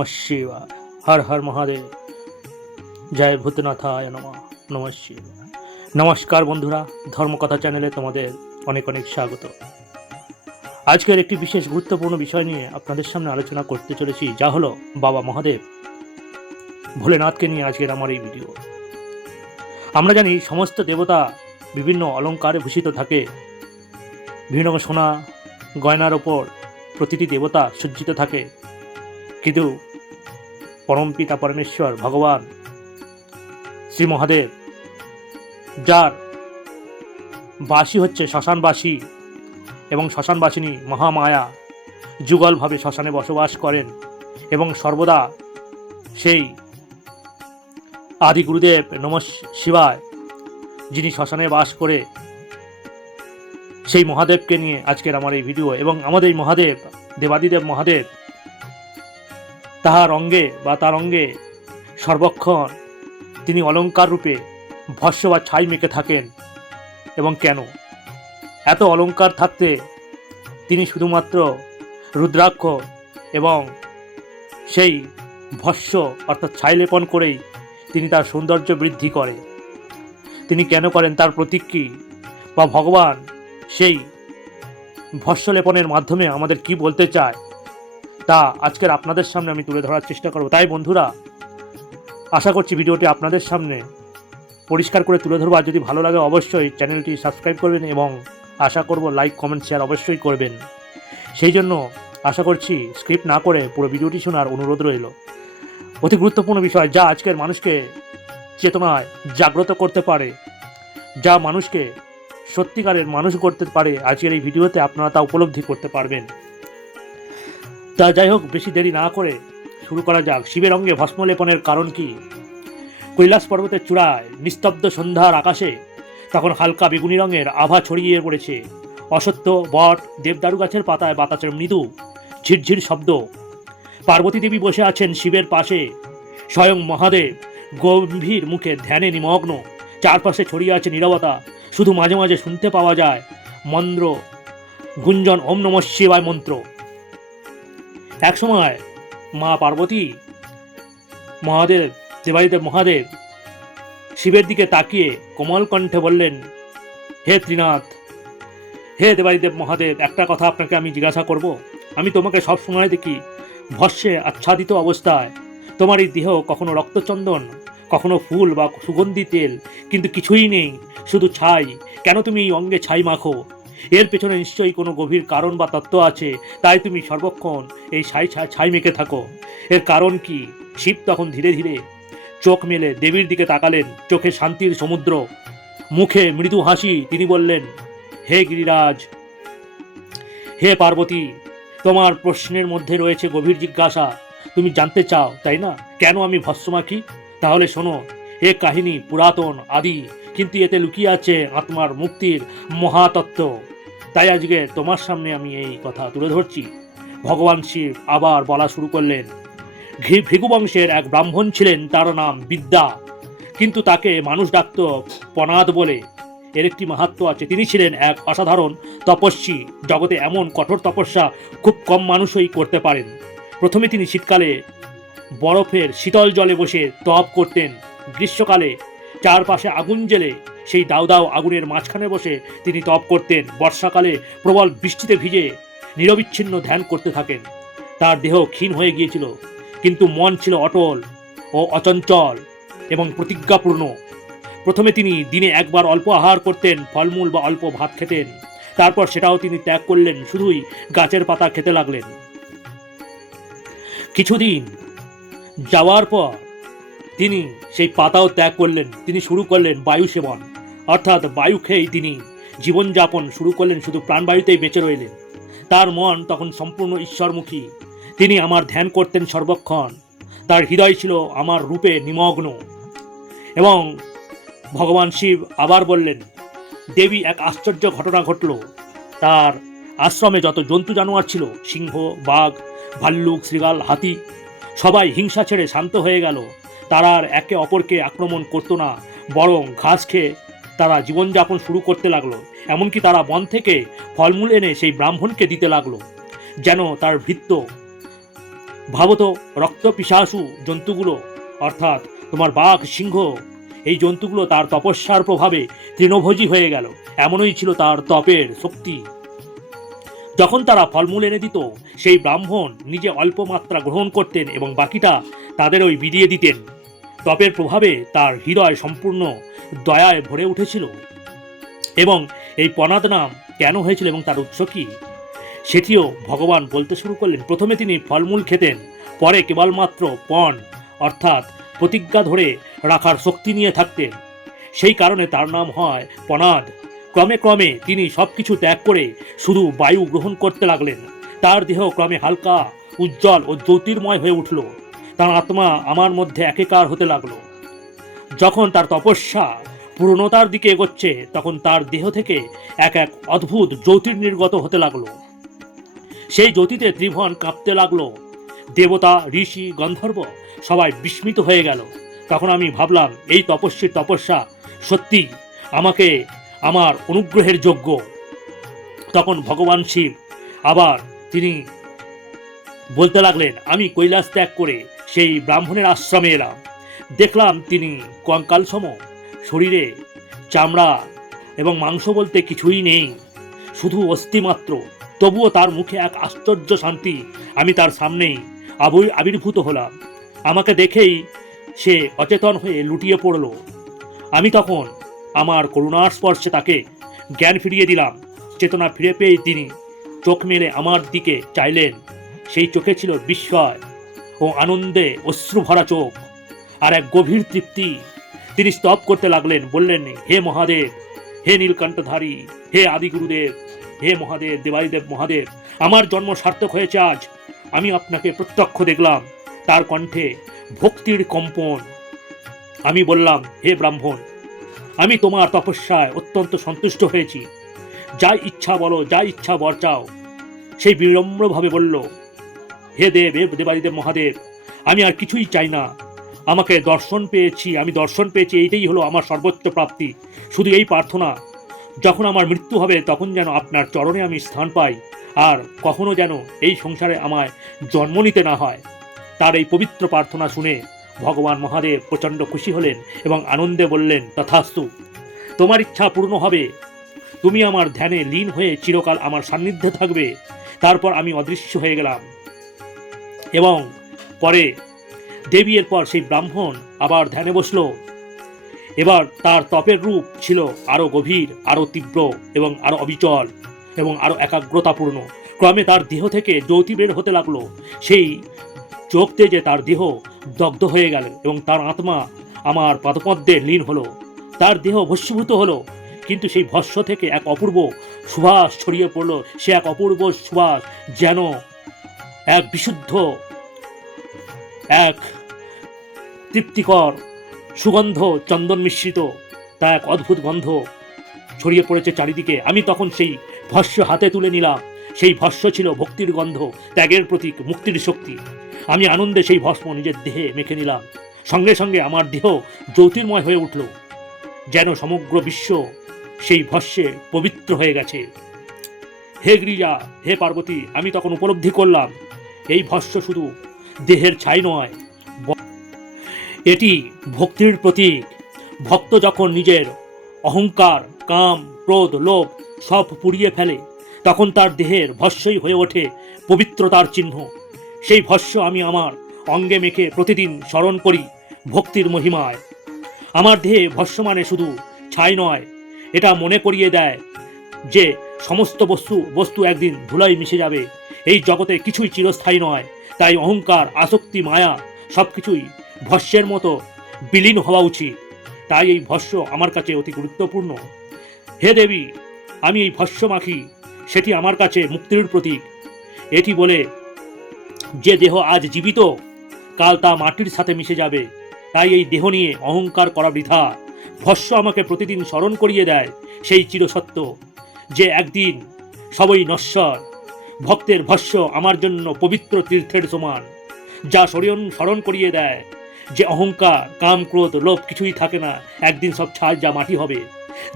নমঃ শিবায়। হর হর মহাদেব। জয় ভূতনাথায় নম, নমঃ শিবায়। নমস্কার বন্ধুরা, ধর্মকথা চ্যানেলে তোমাদের অনেক অনেক স্বাগত। আজকের একটি বিশেষ গুরুত্বপূর্ণ বিষয় নিয়ে আপনাদের সামনে আলোচনা করতে চলেছি, যা হলো বাবা মহাদেব। ভোলেনাথকে নিয়ে আজকের আমার এই ভিডিও। আমরা জানি সমস্ত দেবতা বিভিন্ন অলঙ্কারে ভূষিত থাকে। বিভিন্ন সোনা, গয়নার ওপর প্রতিটি দেবতা সজ্জিত থাকে। কিন্তু পরম পিতা পরমেশ্বর, ভগবান, শ্রী মহাদেব, যার বাসী হচ্ছে শ্মশানবাসী এবং শ্মশানবাসিনী মহামায়া, যুগলভাবে শ্মশানে বসবাস করেন এবং সর্বদা সেই আদি গুরুদেব নম শিবায়, যিনি শ্মশানে বাস করে সেই মহাদেবকে নিয়ে আজকের আমার এই ভিডিও এবং আমাদের এই মহাদেব, দেবাদিদেব মহাদেব তাহার অঙ্গে বা তার অঙ্গে সর্বক্ষণ তিনি অলঙ্কার রূপে ভস্য বা ছাই মেখে থাকেন। এবং কেন? এত অলঙ্কার থাকতে তিনি শুধুমাত্র রুদ্রাক্ষ এবং সেই ভস্য অর্থাৎ ছাই লেপন করেই তিনি তার সৌন্দর্য বৃদ্ধি করে। তিনি কেন করেন তার প্রতীক কী? বা ভগবান সেই ভস্য লেপনের মাধ্যমে আমাদের কি বলতে চায়? তা আজকের আপনাদের সামনে আমি তুলে ধরার চেষ্টা করব। তাই বন্ধুরা, আশা করছি ভিডিওটি আপনাদের সামনে পরিষ্কার করে তুলে ধরবো। আর যদি ভালো লাগে অবশ্যই চ্যানেলটি সাবস্ক্রাইব করবেন এবং আশা করব লাইক, কমেন্ট, শেয়ার অবশ্যই করবেন। সেই জন্য আশা করছি স্ক্রিপ্ট না করে পুরো ভিডিওটি শোনার অনুরোধ রইল। অতি গুরুত্বপূর্ণ বিষয়, যা আজকের মানুষকে চেতনায় জাগ্রত করতে পারে, যা মানুষকে সত্যিকারের মানুষ করতে পারে। আজকের এই ভিডিওতে আপনারা তা উপলব্ধি করতে পারবেন। তা যাই হোক, বেশি দেরি না করে শুরু করা যাক। শিবের অঙ্গে ভস্মলেপনের কারণ কি? কৈলাস পর্বতের চূড়ায় নিস্তব্ধ সন্ধ্যার আকাশে তখন হালকা বেগুনি রঙের আভা ছড়িয়ে পড়েছে। অসত্য, বট, দেবদারু গাছের পাতায় বাতাসের মৃদু, ঝিরঝির শব্দ। পার্বতী দেবী বসে আছেন শিবের পাশে। স্বয়ং মহাদেব গম্ভীর মুখে ধ্যানে নিমগ্ন। চারপাশে ছড়িয়ে আছে নীরবতা। শুধু মাঝে মাঝে শুনতে পাওয়া যায় মন্দ্র গুঞ্জন, ওম নম শিবায় মন্ত্র। একসময় মা পার্বতী, মহাদেব, দেবাদিদেব, মহাদেব শিবের দিকে তাকিয়ে কোমল কণ্ঠে বললেন, হে ত্রিনাথ, হে দেবাদিদেব, মহাদেব, একটা কথা আপনাকে আমি জিজ্ঞাসা করব। আমি তোমাকে সব সময় দেখি ভস্যে আচ্ছাদিত অবস্থায়। তোমার এই দেহ কখনো রক্তচন্দন, কখনো ফুল বা সুগন্ধি তেল, কিন্তু কিছুই নেই, শুধু ছাই। কেন তুমি এই অঙ্গে ছাই মাখো? এর পেছনে নিশ্চয়ই কোনো গভীর কারণ বা তত্ত্ব আছে। তাই তুমি সর্বক্ষণ এই ছাই ছাই মেখে থাকো। এর কারণ কি? শিব তখন ধীরে ধীরে চোখ মেলে দেবীর দিকে তাকালেন, চোখে শান্তির সমুদ্র। মুখে মৃদু হাসি, তিনি বললেন, হে গিরিরাজ, হে পার্বতী, তোমার প্রশ্নের মধ্যে রয়েছে গভীর জিজ্ঞাসা। তুমি জানতে চাও, তাই না? কেন আমি ভস্যমাখি তাহলে শোনো, এ কাহিনী পুরাতন, আদি কিন্তু এতে লুকিয়ে আছে আত্মার মুক্তির মহাতত্ত্ব। তাই আজকে তোমার সামনে আমি এই কথা তুলে ধরছি। ভগবান শিব আবার বলা শুরু করলেন ভৃগু বংশের এক ব্রাহ্মণ ছিলেন, তার নাম বিদ্যা। কিন্তু তাকে মানুষ ডাকত পনাদ বলে। এর একটি মাহাত্ম আছে, তিনি ছিলেন এক অসাধারণ তপস্বী। জগতে এমন কঠোর তপস্যা খুব কম মানুষই করতে পারেন। প্রথমে তিনি শীতকালে বরফের শীতল জলে বসে তপ করতেন। গ্রীষ্মকালে চারপাশে আগুন জ্বেলে সেই দাউ দাউ আগুনের মাঝখানে বসে তিনি তপ করতেন। বর্ষাকালে প্রবল বৃষ্টিতে ভিজে নিরবিচ্ছিন্ন ধ্যান করতে থাকেন। তার দেহ ক্ষীণ হয়ে গিয়েছিল, কিন্তু মন ছিল অটল ও অচঞ্চল এবং প্রতিজ্ঞাপূর্ণ। প্রথমে তিনি দিনে একবার অল্প আহার করতেন, ফলমূল বা অল্প ভাত খেতেন। তারপর সেটাও তিনি ত্যাগ করলেন, শুধুই গাছের পাতা খেতে লাগলেন। কিছুদিন যাওয়ার পর তিনি সেই পাতাও ত্যাগ করলেন, তিনি শুরু করলেন বায়ু সেবন। অর্থাৎ বায়ু খেয়েই তিনি জীবনযাপন শুরু করলেন, শুধু প্রাণবায়ুতেই বেঁচে রইলেন। তার মন তখন সম্পূর্ণ ঈশ্বরমুখী। তিনি আমার ধ্যান করতেন সর্বক্ষণ। তার হৃদয় ছিল আমার রূপে নিমগ্ন। এবং ভগবান শিব আবার বললেন, দেবী, এক আশ্চর্য ঘটনা ঘটল। তার আশ্রমে যত জন্তু জানোয়ার ছিল, সিংহ, বাঘ, ভাল্লুক শ্রীগাল হাতি, সবাই হিংসা ছেড়ে শান্ত হয়ে গেল। তারা আর একে অপরকে আক্রমণ করতো না, বরং ঘাস খেয়ে তারা জীবনযাপন শুরু করতে লাগল। এমনকি তারা বন থেকে ফলমূল এনে সেই ব্রাহ্মণকে দিতে লাগল, যেন তার ভৃত্য ভাবত রক্ত পিশাসু জন্তুগুলো, অর্থাৎ তোমার বাঘ, সিংহ, এই জন্তুগুলো তার তপস্যার প্রভাবে তৃণভোজী হয়ে গেল। এমনই ছিল তার তপের শক্তি। যখন তারা ফলমূল এনে দিত, সেই ব্রাহ্মণ নিজে অল্প মাত্রা গ্রহণ করতেন এবং বাকিটা তাদের ওই বিলিয়ে দিতেন। তপের প্রভাবে তার হৃদয় সম্পূর্ণ দয়ায় ভরে উঠেছিল। এবং এই পনাদ নাম কেন হয়েছিল এবং তার উৎস কি? সেটিও ভগবান বলতে শুরু করলেন। প্রথমে তিনি ফলমূল খেতেন, পরে কেবলমাত্র পণ, অর্থাৎ প্রতিজ্ঞা ধরে রাখার শক্তি নিয়ে থাকতেন। সেই কারণে তার নাম হয় পনাদ ক্রমে ক্রমে তিনি সব কিছু ত্যাগ করে শুধু বায়ু গ্রহণ করতে লাগলেন। তার দেহ ক্রমে হালকা, উজ্জ্বল ও জ্যোতির্ময় হয়ে উঠল। তার আত্মা আমার মধ্যে একেকার হতে লাগল। যখন তার তপস্যা পূর্ণতার দিকে এগোচ্ছে, তখন তার দেহ থেকে এক এক অদ্ভুত জ্যোতির্নির্গত হতে লাগল। সেই জ্যোতিতে ত্রিভুবন কাঁপতে লাগল। দেবতা, ঋষি, গন্ধর্ব সবাই বিস্মিত হয়ে গেল। তখন আমি ভাবলাম, এই তপস্বীর তপস্যা সত্যি আমাকে আমার অনুগ্রহের যোগ্য। তখন ভগবান শিব আবার তিনি বলতে লাগলেন, আমি কৈলাস ত্যাগ করে সেই ব্রাহ্মণের আশ্রমে এলাম। দেখলাম তিনি কঙ্কালসম শরীরে চামড়া এবং মাংস বলতে কিছুই নেই। শুধু অস্থিমাত্র তবুও তার মুখে এক আশ্চর্য শান্তি আমি তার সামনেই আবির্ভূত হলাম। আমাকে দেখেই সে অচেতন হয়ে লুটিয়ে পড়ল। আমি তখন আমার করুণার স্পর্শে তাকে জ্ঞান ফিরিয়ে দিলাম। চেতনা ফিরে পেয়ে তিনি চোখ মেলে আমার দিকে চাইলেন। সেই চোখে ছিল বিস্ময় ও আনন্দে অশ্রু ভরা চোখ। আর এক গভীর তৃপ্তি। তিনি স্তব করতে লাগলেন, বললেন, হে মহাদেব, হে নীলকণ্ঠধারী, হে আদিগুরুদেব হে মহাদেব, দেবাদিদেব মহাদেব, আমার জন্ম সার্থক হয়েছে আজ। আমি আপনাকে প্রত্যক্ষ দেখলাম, তার কণ্ঠে ভক্তির কম্পন। আমি বললাম, হে ব্রাহ্মণ, আমি তোমার তপস্যায় অত্যন্ত সন্তুষ্ট হয়েছি। যা ইচ্ছা বলো, যা ইচ্ছা বর চাও। সেই বিড়ম্বভাবে বলল হে দেব, হে দেবাদিদেব মহাদেব, আমি আর কিছুই চাই না। আমাকে দর্শন পেয়েছি, আমি দর্শন পেয়েছি, এইটাই হলো আমার সর্বোচ্চ প্রাপ্তি, শুধু এই প্রার্থনা। যখন আমার মৃত্যু হবে, তখন যেন আপনার চরণে আমি স্থান পাই, আর কখনো যেন এই সংসারে আমায় জন্ম নিতে না হয়। তার এই পবিত্র প্রার্থনা শুনে ভগবান মহাদেব প্রচণ্ড খুশি হলেন এবং আনন্দে বললেন, তথাস্তু, তোমার ইচ্ছা পূর্ণ হবে। তুমি আমার ধ্যানে লীন হয়ে চিরকাল আমার সান্নিধ্যে থাকবে। তারপর আমি অদৃশ্য হয়ে গেলাম। এবং পরে দেবী এরপর সেই ব্রাহ্মণ আবার ধ্যানে বসল। এবার তার তপের রূপ ছিল আরও গভীর, আরও তীব্র এবং আরও অবিচল এবং আরও একাগ্রতাপূর্ণ। ক্রমে তার দেহ থেকে জ্যোতি বের হতে লাগল। সেই চোখ তেজে তার দেহ দগ্ধ হয়ে গেল এবং তার আত্মা আমার পাদপদ্মে লীন হলো। তার দেহ ভস্মীভূত হলো, কিন্তু সেই ভস্য থেকে এক অপূর্ব সুবাস ছড়িয়ে পড়ল। সে এক অপূর্ব সুবাস যেন এক বিশুদ্ধ, এক তৃপ্তিকর সুগন্ধ চন্দন মিশ্রিত, তা এক অদ্ভুত গন্ধ ছড়িয়ে পড়েছে চারিদিকে। আমি তখন সেই ভস্য হাতে তুলে নিলাম। সেই ভস্য ছিল ভক্তির গন্ধ, ত্যাগের প্রতীক, মুক্তির শক্তি। আমি আনন্দে সেই ভস্ম নিজের দেহে মেখে নিলাম। সঙ্গে সঙ্গে আমার দেহ জ্যোতির্ময় হয়ে উঠল। যেন সমগ্র বিশ্ব সেই ভস্যে পবিত্র হয়ে গেছে। হে গ্রিজা, হে পার্বতী, আমি তখন উপলব্ধি করলাম এই ভস্য শুধু দেহের ছাই নয় এটি ভক্তির প্রতীক। ভক্ত যখন নিজের অহংকার, কাম, ক্রোধ, লোভ সব পুড়িয়ে ফেলে, তখন তার দেহের ভস্যই হয়ে ওঠে পবিত্রতার চিহ্ন। সেই ভস্য আমি আমার অঙ্গে মেখে প্রতিদিন স্মরণ করি ভক্তির মহিমায়। আমার দেহে ভস্য মানে শুধু ছাই নয়, এটা মনে করিয়ে দেয় যে সমস্ত বস্তু বস্তু একদিন ধুলাই মিশে যাবে। এই জগতে কিছুই চিরস্থায়ী নয়। তাই অহংকার, আসক্তি, মায়া সব কিছুই ভস্যের মতো বিলীন হওয়া উচিত। তাই এই ভস্য আমার কাছে অতি গুরুত্বপূর্ণ। হে দেবী, আমি এই ভস্য মাখি, সেটি আমার কাছে মুক্তির প্রতীক। এটি বলে, যে দেহ আজ জীবিত, কাল তা মাটির সাথে মিশে যাবে। তাই এই দেহ নিয়ে অহংকার করা বৃথা। ভস্য আমাকে প্রতিদিন স্মরণ করিয়ে দেয় সেই চিরসত্য, যে একদিন সবই নশ্বর ভক্তের ভস্য আমার জন্য পবিত্র তীর্থের সমান, যা স্মরণ স্মরণ করিয়ে দেয় যে অহংকার, কাম, ক্রোধ, লোভ কিছুই থাকে না, একদিন সব ছাল যা মাটি হবে।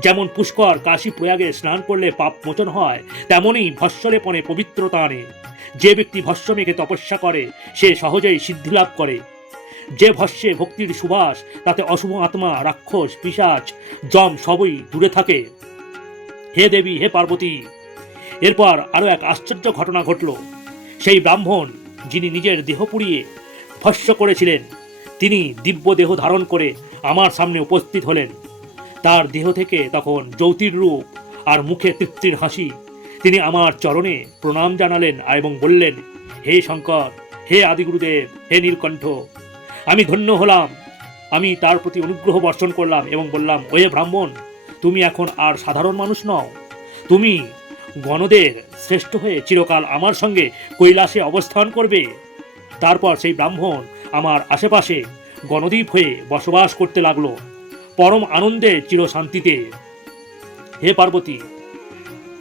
যেমন পুষ্কর, কাশী, প্রয়াগে স্নান করলে পাপ মোচন হয় তেমনই ভস্যলেপনে পবিত্রতা আনে। যে ব্যক্তি ভস্য মেঘে তপস্যা করে, সে সহজেই সিদ্ধি লাভ করে। যে ভস্যে ভক্তির সুবাস, তাতে অশুভ আত্মা, রাক্ষস, পিশাচ, জম সবই দূরে থাকে। হে দেবী, হে পার্বতী এরপর আরও এক আশ্চর্য ঘটনা ঘটল। সেই ব্রাহ্মণ, যিনি নিজের দেহ পুড়িয়ে ভস্য করেছিলেন, তিনি দিব্য দেহ ধারণ করে আমার সামনে উপস্থিত হলেন। তার দেহ থেকে তখন জ্যোতির রূপ আর মুখে তৃপ্তির হাসি। তিনি আমার চরণে প্রণাম জানালেন এবং বললেন, হে শঙ্কর, হে আদিগুরুদেব, হে নীলকণ্ঠ, আমি ধন্য হলাম। আমি তার প্রতি অনুগ্রহ বর্ষণ করলাম এবং বললাম, ওয়ে ব্রাহ্মণ, তুমি এখন আর সাধারণ মানুষ নও। তুমি গণদের শ্রেষ্ঠ হয়ে চিরকাল আমার সঙ্গে কৈলাসে অবস্থান করবে। তারপর সেই ব্রাহ্মণ আমার আশেপাশে গণদ্বীপ হয়ে বসবাস করতে লাগল। পরম আনন্দে চিরশান্তিতে। হে পার্বতী,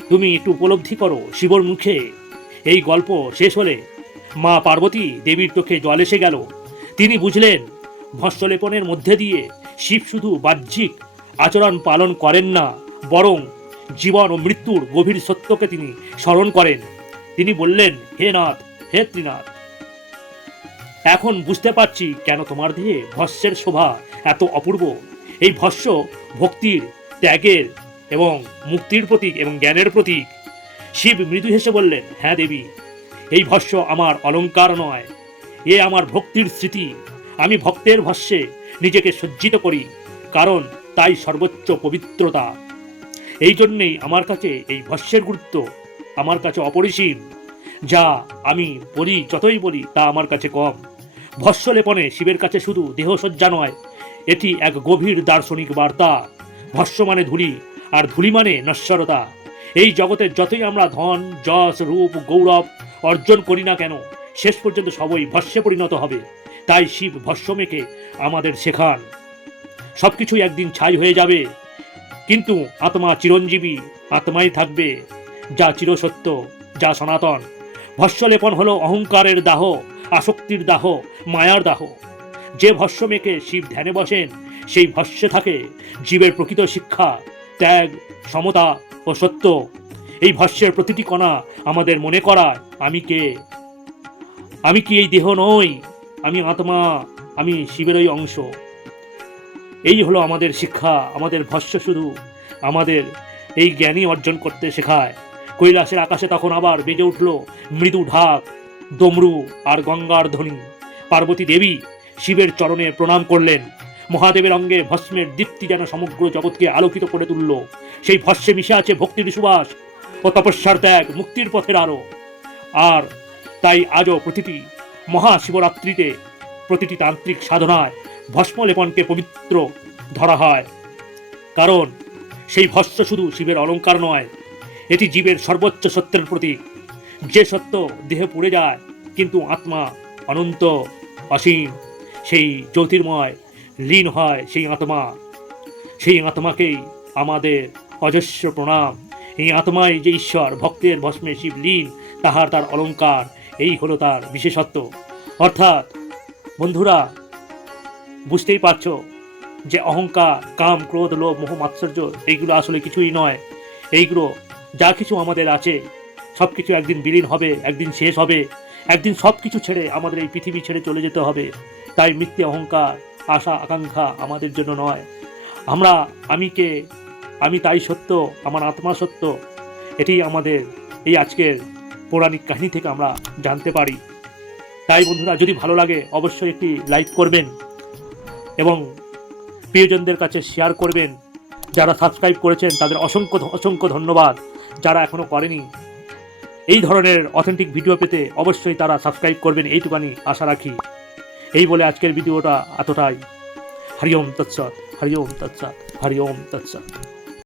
তুমি একটু উপলব্ধি করো শিবর মুখে। এই গল্প শেষ হলে মা পার্বতী দেবীর চোখে জল এসে গেল। তিনি বুঝলেন ভস্যলেপনের মধ্যে দিয়ে শিব শুধু বাহ্যিক আচরণ পালন করেন না, বরং জীবন ও মৃত্যুর গভীর সত্যকে তিনি স্মরণ করেন। তিনি বললেন, হে নাথ, হে ত্রিনাথ, এখন বুঝতে পারছি কেন তোমার দেহে ভস্যের শোভা এত অপূর্ব। এই ভস্য ভক্তির, ত্যাগের এবং মুক্তির প্রতীক এবং জ্ঞানের প্রতীক। শিব মৃদু হেসে বললেন হ্যাঁ দেবী, এই ভস্য আমার অলংকার নয়, এ আমার ভক্তির স্মৃতি। আমি ভক্তের ভস্যে নিজেকে সজ্জিত করি, কারণ তাই সর্বোচ্চ পবিত্রতা। এই জন্যেই আমার কাছে এই ভস্যের গুরুত্ব আমার কাছে অপরিসীম, যা আমি বলি যতই বলি তা আমার কাছে কম। ভস্য লেপনে শিবের কাছে শুধু দেহসজ্জা নয়, এটি এক গভীর দার্শনিক বার্তা। ভস্য মানে ধুলি, আর ধুলি মানে নশ্বরতা। এই জগতের যতই আমরা ধন, যশ, রূপ, গৌরব অর্জন করি না কেন, শেষ পর্যন্ত সবই ভস্যে পরিণত হবে। তাই শিব ভস্য মেখে আমাদের শেখান। সব কিছুই একদিন ছাই হয়ে যাবে। কিন্তু আত্মা চিরঞ্জীবী, আত্মাই থাকবে, যা চিরসত্য, যা সনাতন। ভস্যলেপন হলো অহংকারের দাহ, আসক্তির দাহ, মায়ার দাহ। যে ভস্য মেখে শিব ধ্যানে বসেন, সেই ভস্যে থাকে জীবের প্রকৃত শিক্ষা, ত্যাগ, সমতা ও সত্য। এই ভস্যের প্রতিটি কণা আমাদের মনে করায়, আমি কে? আমি কি এই দেহ নই? আমি আত্মা, আমি শিবেরই অংশ। এই হলো আমাদের শিক্ষা, আমাদের ভস্য শুধু। আমাদের এই জ্ঞানই অর্জন করতে শেখায়। কৈলাসের আকাশে তখন আবার বেজে উঠল মৃদু ঢাক, ডমরু আর গঙ্গার ধ্বনি। পার্বতী দেবী শিবের চরণে প্রণাম করলেন। মহাদেবের অঙ্গে ভস্মের দীপ্তি যেন সমগ্র জগৎকে আলোকিত করে তুলল। সেই ভস্মে মিশে আছে ভক্তির সুবাস ও তপস্যার ত্যাগ, মুক্তির পথের আলো। আর তাই আজও প্রতিটি মহাশিবরাত্রিতে প্রতিটি তান্ত্রিক সাধনায় ভস্ম লেপনকে পবিত্র ধরা হয়। কারণ সেই ভস্ম শুধু শিবের অলঙ্কার নয়, এটি জীবের সর্বোচ্চ সত্যের প্রতীক। যে সত্য দেহে পুড়ে যায়, কিন্তু আত্মা অনন্ত অসীম, সেই জ্যোতির্ময় লীন হয় সেই আত্মা। সেই আত্মাকেই আমাদের অজস্র প্রণাম। এই আত্মাই যে ঈশ্বর, ভক্তের ভস্মে শিব লীন, তাহার তার অলঙ্কার, এই হলো তার বিশেষত্ব। অর্থাৎ বন্ধুরা বুঝতেই পারছ যে অহংকার, কাম, ক্রোধ, লোভ, মোহ, মাৎসর্য, এইগুলো আসলে কিছুই নয়। এইগুলো যা কিছু আমাদের আছে সব কিছু একদিন বিলীন হবে, একদিন শেষ হবে। একদিন সব কিছু ছেড়ে আমাদের এই পৃথিবী ছেড়ে চলে যেতে হবে। তাই মিথ্যে অহংকার, আশা, আকাঙ্ক্ষা আমাদের জন্য নয়। আমরা, আমি কে? আমি তাই সত্য, আমার আত্মা সত্য। এটি আমাদের এই আজকের পৌরাণিক কাহিনী থেকে আমরা জানতে পারি। তাই বন্ধুরা, যদি ভালো লাগে, অবশ্যই একটি লাইক করবেন। এবং প্রিয়জনদের কাছে শেয়ার করবেন। যারা সাবস্ক্রাইব করেছেন, তাদের অসংখ্য অসংখ্য ধন্যবাদ। যারা এখনও করেনি, এই ধরনের অথেন্টিক ভিডিও পেতে অবশ্যই তারা সাবস্ক্রাইব করবেন, এইটুকানি আশা রাখি। এই বলে আজকের ভিডিওটা এতটাই। হরি ওম তৎসৎ হরি ওম তৎসৎ হরি ওম তৎসৎ।